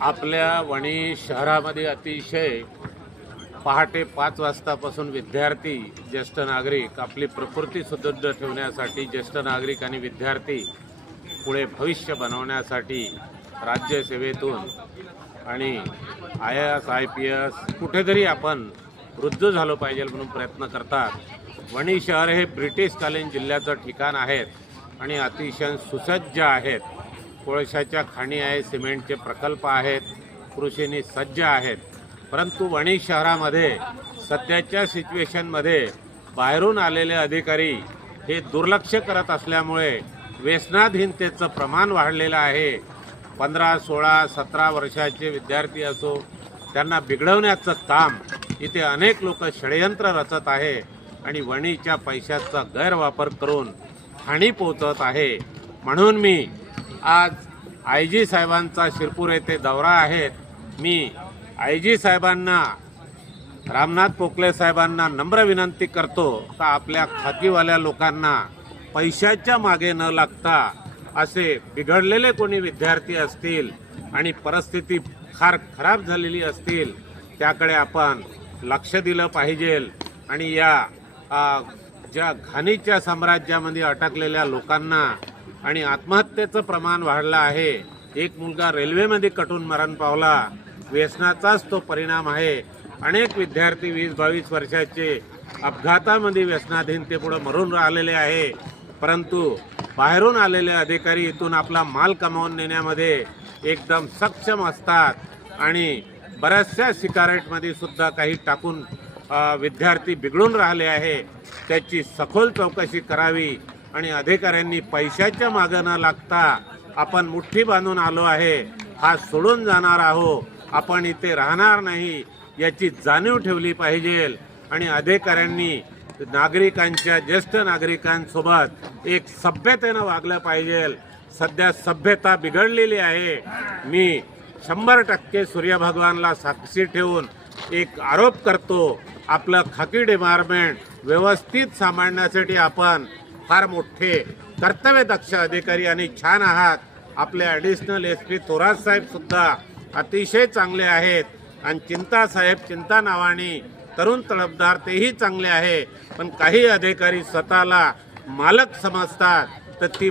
आपल्या वणी शहरामध्ये अतिशय पहाटे 5 वाजतापासून विद्यार्थी, ज्येष्ठ नागरिक आपली प्रकृती सुदृढ ठेवण्यासाठी, ज्येष्ठ नागरिक आणि विद्यार्थी पुढे भविष्य बनवण्यासाठी राज्यसेवेतून आणि IAS IPS कुठेतरी आपण रुजू झालो पाहिजे म्हणून प्रयत्न करतात। वणी शहर हे ब्रिटिशकालीन जिल्ह्याचं ठिकाण आहेत आणि अतिशय सुसज्ज आहेत। कोळशाच्या खाणी आहेत, सिमेंटचे प्रकल्प आहेत, कृषीने सज्ज आहेत। परंतु वणी शहरामध्ये सध्याच्या सिच्युएशनमध्ये बाहेरून आलेले अधिकारी हे दुर्लक्ष करत असल्यामुळे व्यसनाधीनतेचं प्रमाण वाढलेलं आहे। 15, 16, 17 वर्षाचे विद्यार्थी असो, त्यांना बिघडवण्याचं काम इथे अनेक लोक षडयंत्र रचत आहे आणि वणीच्या पैशाचा गैरवापर करून हानी पोहोचत आहे। म्हणून मी आज IG साहेबांचा शिरपूर येथे दौरा आहे। मी IG साहेबांना, रामनाथ पोकले साहेबांना नम्र विनंती करतो का आपल्या खाकीवाल्या लोकांना पैशाच्या मागे न लागता असे बिघडलेले कोणी विद्यार्थी असतील आणि परिस्थिती फार खराब झालेली असतील त्याकडे आपण लक्ष दिलं पाहिजे आणि या ज्या घाणीच्या साम्राज्यामध्ये अटकलेल्या लोकांना आणि आत्महत्येचं प्रमाण वाढलं आहे। एक मुलगा रेल्वेमध्ये कटून मरण पावला, व्यसनाचाच तो परिणाम आहे। अनेक विद्यार्थी 20-22 वर्षाचे अपघातामध्ये व्यसनाधीनतेपुढे मरून राहिलेले आहे। परंतु बाहेरून आलेले अधिकारी इथून आपला माल कमावून नेण्यामध्ये एकदम सक्षम असतात आणि बऱ्याचशा सिगारेटमध्ये सुद्धा काही टाकून विद्यार्थी बिघडून राहिले आहे। त्याची सखोल चौकशी करावी आणि अधिकाऱ्यांनी पैशाच्या मागे न लागता आपण मुठ्ठी बांधून आलो आहे, हा सोडून जाणार आहो, आपण इथे राहणार नाही याची जाणीव ठेवली पाहिजे आणि अधिकाऱ्यांनी नागरिकांच्या, ज्येष्ठ नागरिकांसोबत एक सभ्यतेनं वागलं पाहिजे। सध्या सभ्यता बिघडलेली आहे। मी 100% सूर्यभगवानला साक्षी ठेवून एक आरोप करतो, आपलं खाकी डिपार्टमेंट व्यवस्थित सांभाळण्यासाठी आपण फार मोठे कर्तव्यदक्ष अधिकारी आणि छान आहात। आपले ॲडिशनल SP थोरात साहेब सुद्धा अतिशय चांगले आहेत आणि चिंता साहेब, चिंता नावानी तरुण तळपदार तेही चांगले आहे। पण काही अधिकारी स्वतःला मालक समजतात तर ती